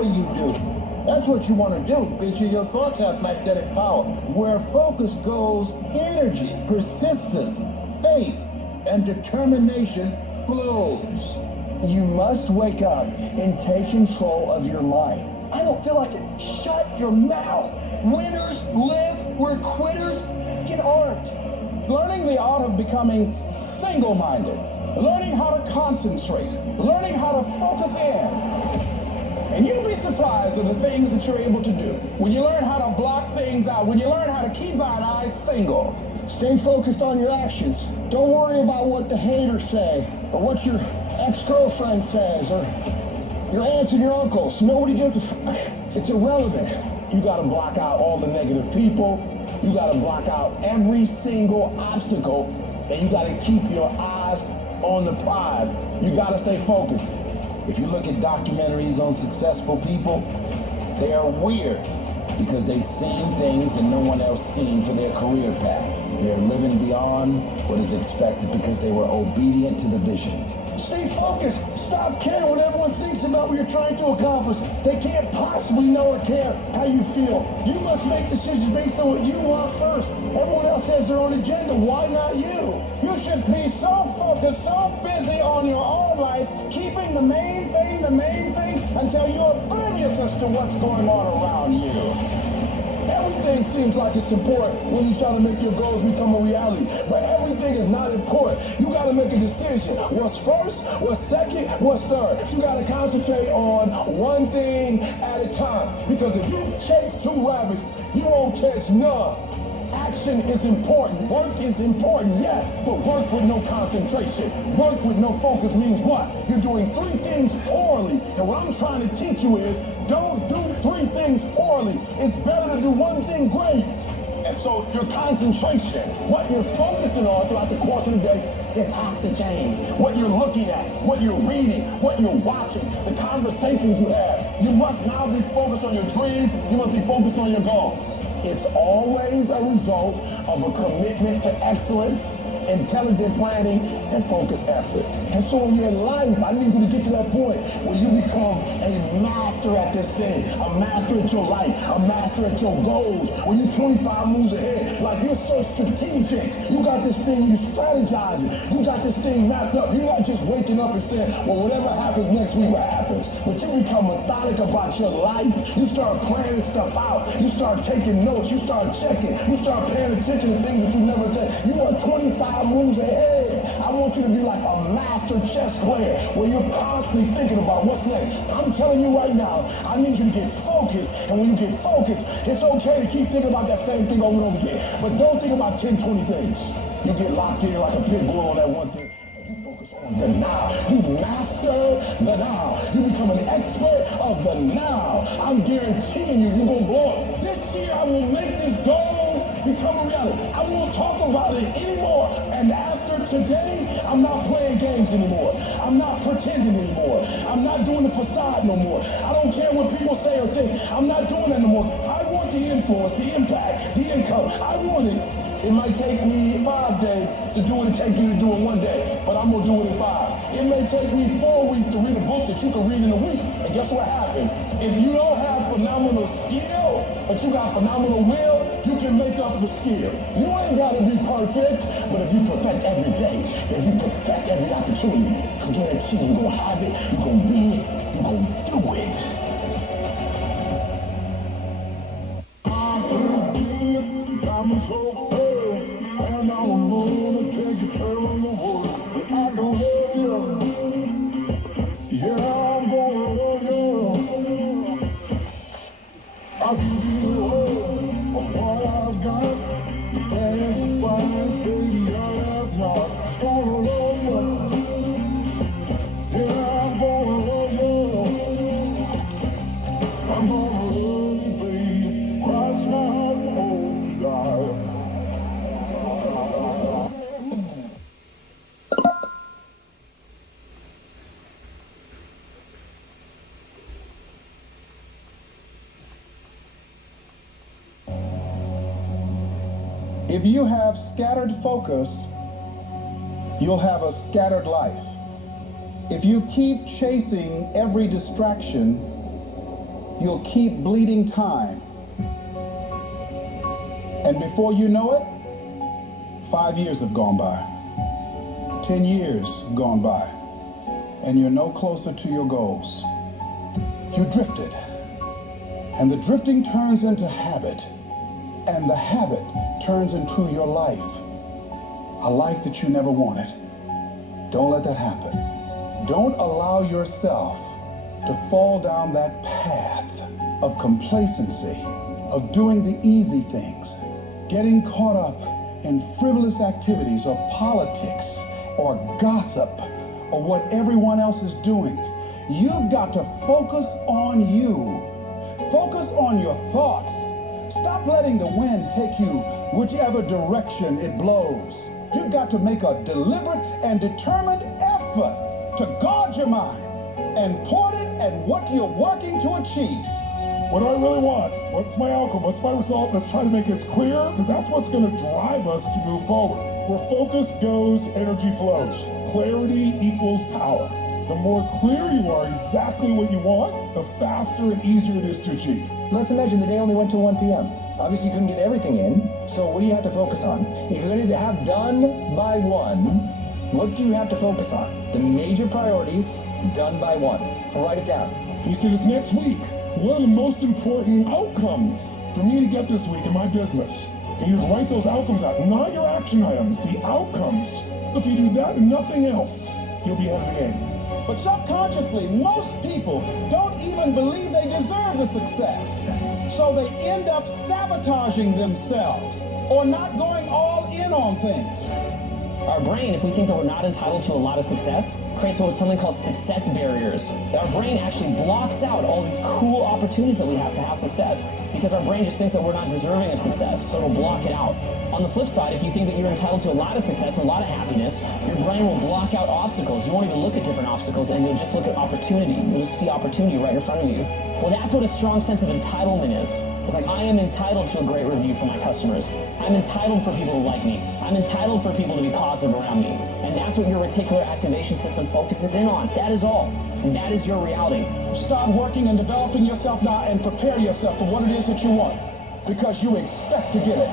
whatever you do, that's what you want to do, because your thoughts have magnetic power. Where focus goes, energy, persistence, faith, and determination flows. You must wake up and take control of your mind. I don't feel like it. Shut your mouth. Winners live where quitters get aren't. Learning the art of becoming single-minded. Learning how to concentrate. Learning how to focus in. And you'll be surprised at the things that you're able to do. When you learn how to block things out, when you learn how to keep thine eyes single. Stay focused on your actions. Don't worry about what the haters say, or what your ex-girlfriend says, or your aunts and your uncles. Nobody gives a fuck. It's irrelevant. You gotta block out all the negative people. You gotta block out every single obstacle, and you gotta keep your eyes on the prize. You gotta stay focused. If you look at documentaries on successful people, they are weird because they've seen things that no one else seen for their career path. They're living beyond what is expected because they were obedient to the vision. Stay focused. Stop caring what everyone thinks about what you're trying to accomplish. They can't possibly know or care how you feel. You must make decisions based on what you want first. Everyone else has their own agenda. Why not you? You should be so focused, so busy on your own life, keeping the main thing, until you're oblivious as to what's going on around you. Everything seems like it's important when you try to make your goals become a reality, but everything is not important. You gotta make a decision. What's first, what's second, what's third. You gotta concentrate on one thing at a time, because if you chase two rabbits, you won't catch none. Action is important. Work is important, yes, but work with no concentration. Work with no focus means what? You're doing three things poorly. And what I'm trying to teach you is, don't do three things poorly. It's better to do one thing great. And so your concentration, what you're focusing on throughout the course of the day, it has to change. What you're looking at, what you're reading, what you're watching, the conversations you have. You must now be focused on your dreams. You must be focused on your goals. It's always a result of a commitment to excellence, intelligent planning, and focused effort. And so in your life, I need you to get to that point where you become a master at this thing, a master at your life, a master at your goals, where you're 25 moves ahead. Like, you're so strategic. You got this thing, you strategizing. You got this thing mapped up. You're not just waking up and saying, well, whatever happens next week, what happens? But you become methodic about your life. You start planning stuff out. You start taking notes. You start checking. You start paying attention to things that you never did. You are 25 moves ahead. I want you to be like a master chess player where you're constantly thinking about what's next. I'm telling you right now, I need you to get focused. And when you get focused, it's okay to keep thinking about that same thing over and over again. But don't think about 10, 20 things. You get locked in like a pit bull on that one thing. You focus on the now. You master the now. You become an expert of the now. I'm guaranteeing you're going to blow up. This year, I will make this goal become a reality. I won't talk about it anymore. And after today, I'm not playing games anymore. I'm not pretending anymore. I'm not doing the facade no more. I don't care what people say or think. I'm not doing that no more. I want the influence, the impact, the income. I want it. It might take me 5 days to do what it takes you to do in 1 day, but I'm gonna do it in 5. It may take me 4 weeks to read a book that you can read in a week. And guess what happens? If you don't have phenomenal skill, but you got phenomenal will, you can make up for skill. You ain't gotta be perfect, but if you perfect every day, if you perfect every opportunity, I guarantee you're gonna have it, you're gonna be it, you're gonna do it. I'm so close, and I'm gonna take a turn on the wood. I can love you. Yeah, I'm gonna love you. I'll give you the whole of what I've got. The fast and fines, baby, I have not. Just gonna love you. Yeah, I'm gonna love you. I'm gonna love you, baby. Cross my heart and hope to die. If you have scattered focus, you'll have a scattered life. If you keep chasing every distraction, you'll keep bleeding time. And before you know it, 5 years have gone by, 10 years gone by, and you're no closer to your goals. You drifted, and the drifting turns into habit, and the habit turns into your life, a life that you never wanted. Don't let that happen. Don't allow yourself to fall down that path of complacency, of doing the easy things, getting caught up in frivolous activities or politics or gossip or what everyone else is doing. You've got to focus on you. Focus on your thoughts. Stop letting the wind take you whichever direction it blows. You've got to make a deliberate and determined effort to guard your mind and point it at what you're working to achieve. What do I really want? What's my outcome? What's my result? Let's try to make this clear, because that's what's going to drive us to move forward. Where focus goes, energy flows. Clarity equals power. The more clear you are exactly what you want, the faster and easier it is to achieve. Let's imagine the day only went to 1 p.m. Obviously, you couldn't get everything in, so what do you have to focus on? If you're going to have done by 1, what do you have to focus on? The major priorities, done by 1. So write it down. You see, this next week, what are the most important outcomes for me to get this week in my business? And you just write those outcomes out, not your action items, the outcomes. If you do that and nothing else, you'll be ahead of the game. But subconsciously, most people don't even believe they deserve the success. So they end up sabotaging themselves or not going all in on things. Our brain, if we think that we're not entitled to a lot of success, creates something called success barriers. Our brain actually blocks out all these cool opportunities that we have to have success because our brain just thinks that we're not deserving of success, so it'll block it out. On the flip side, if you think that you're entitled to a lot of success, a lot of happiness, your brain will block out obstacles. You won't even look at different obstacles, and you'll just look at opportunity. You'll just see opportunity right in front of you. Well, that's what a strong sense of entitlement is. It's like, I am entitled to a great review from my customers. I'm entitled for people to like me. I'm entitled for people to be positive around me. And that's what your reticular activation system focuses in on. That is all. And that is your reality. Start working and developing yourself now and prepare yourself for what it is that you want, because you expect to get it.